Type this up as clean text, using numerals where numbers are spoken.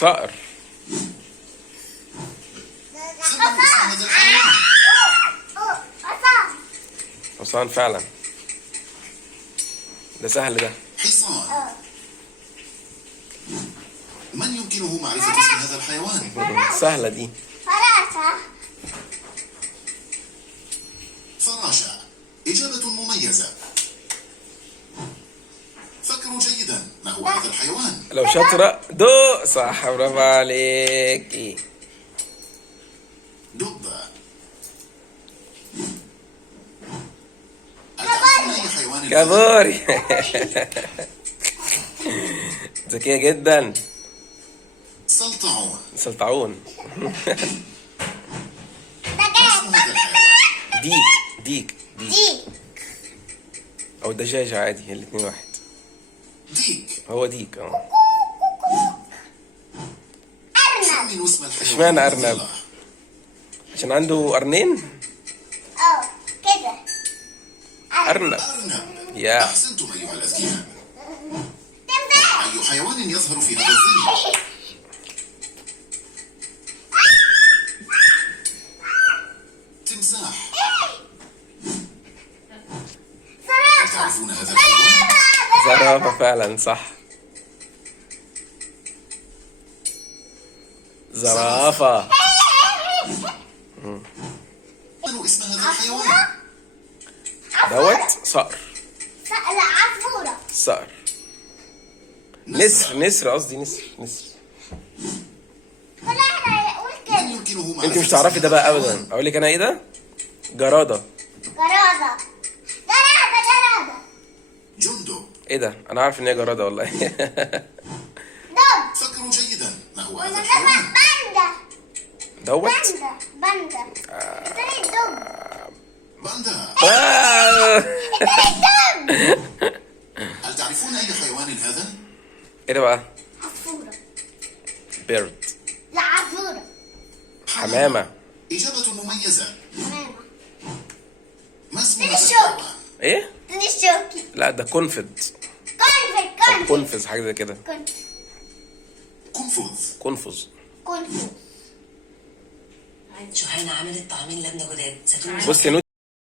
صقر. حصان فعلا. ده سهل ده. حصان. من يمكنه معرفة اسم هذا الحيوان؟ سهلة دي. فراشة. فراشة. إجابة مميزة. فكروا جيدا، ما هو هذا الحيوان؟ لو شاطرة دو صح، برافو عليكي. دبة. أتعرفون أي حيوان؟ كابوري. ذكية جدا. سلطعون. سلطعون. ما اسم هذا الحيوان؟ ديك. ديك. او دجاجة عادي، الاتنين واحد. ديك. هو ديك اه. خمنوا اسم الحيوان. اشمعنى أرنب؟ عشان عنده قرنين. كده. أرنب. أرنب. يا أحسنتم أيها الأذكياء. تمساح. أي حيوان يظهر في هذا الظل؟ تمساح. تعرفون هذا الحيوان؟ زرافة فعلا صح. زرافة. من اسم هذا الحيوان؟ دوت صقر. لا، عصفورة. صقر. نسر قصدي نسر. فلاحنا يقول من كده. يمكنه معرفة انت مش تعرفي ده بقى اسم هذا ابدا. اقول لك انا ايه ده؟ جرادة. جرادة. جندب. ايه ده؟ انا عارف ان هي جرادة والله. دب. فكروا جيدا، ما هو هذا ولا الحيوان؟ باندا. دوت. باندا. التاني دب. باندا. التاني دب. هل تعرفون أي حيوان هذا؟ ايه ده بقى؟ عصفورة. بيرد. لا، عصفورة. حمامة. إجابة مميزة. حمامة. ما اسم تاني هذا الشوكي. الحيوان؟ ايه؟ تاني الشوكي. لا ده كونفد. كونفد. كونفز حاجة زي كده. قنفذ. كونفز. كونفد. شهينة عملت طعمين لبنة جداد. بصي